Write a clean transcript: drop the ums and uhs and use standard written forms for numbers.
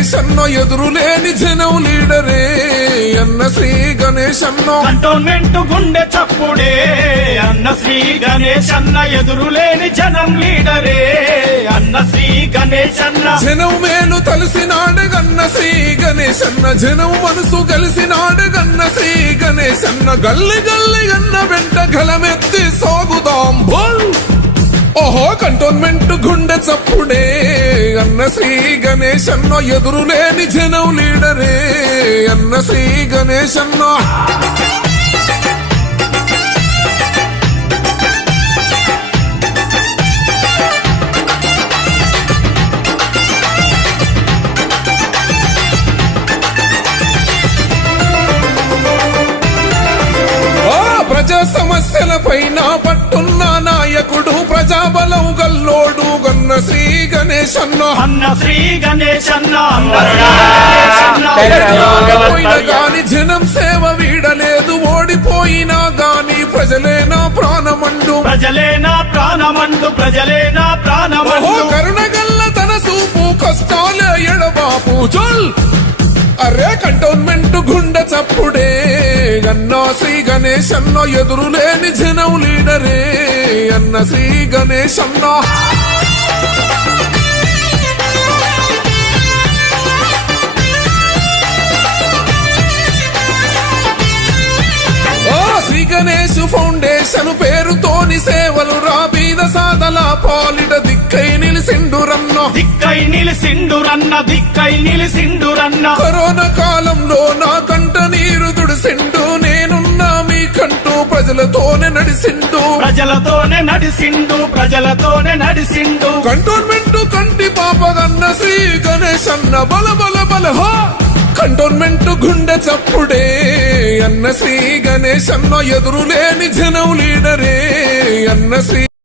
గణేష్ అన్న ఎదురులేని జనం లీడరే అన్న శ్రీ గణేష్ అన్న కంటోన్మెంట్ గుండె చప్పుడే అన్న శ్రీ గణేష్ అన్న ఎదురులేని జనం లీడరే అన్న శ్రీ గణేష్ అన్న జనం మేలు తలసినాడు గన్న శ్రీ గణేష్ అన్న జనం మనసు కలిసినాడు గన్న శ్రీ గణేష్ అన్న గల్లి గల్లి గన్న వెంట గలమెత్తి సాగుదాం బోల్ ఓహో కంటోన్మెంట్ గుండె చప్పుడే అన్న శ్రీ గణేష్ అన్న ఎదురులేని జనం లీడరే అన్న శ్రీ గణేష్ అన్న ప్రజా సమస్యల పైన పట్టున్న నాయకుడు ప్రజాబలం గల్లోడు గన్న శ్రీ గణేష్ అన్న అన్న శ్రీ గణేష్ అన్న పోయినా గాని జనం సేవ వీడలేదు ఓడిపోయినా గాని ప్రజలేనా ప్రాణమండు ప్రజలేనా ప్రాణమండు ప్రజలేనా ప్రాణమండు కరుణగల్ల తన సూపు కష్టాలే ఎడబాపు చల్ అరే కంటోన్మెంట్ గుండె చప్పుడే అన్న శ్రీ గణేష్ అన్న ఎదురులేని జనం లీడరే అన్న శ్రీ గణేష్ అన్న శ్రీ గణేష్ ఫౌండేషన్ పేరుతోని సేవలు రాబీద సాదల పాలిట దిక్కై నిలిసిండురన్న దిక్కై నిలిసిండురన్న దిక్కై నిలిసిండురన్న కరోనా కాలంలో నా కంట నీరు దుడిసిండు నేనున్నా మీకంటూ ప్రజలతోనే నడిసిండు ప్రజలతోనే నడిసిండు ప్రజలతోనే నడిసిండు కంటోన్మెంట్ కంటి పాపగన్న శ్రీ గణేష్ అన్న బల బల బల హో కంటోన్మెంట్ గుండె చప్పుడే అన్న శ్రీ గణేష్ అన్న ఎదురులేని జనం లీడరే అన్న శ్రీ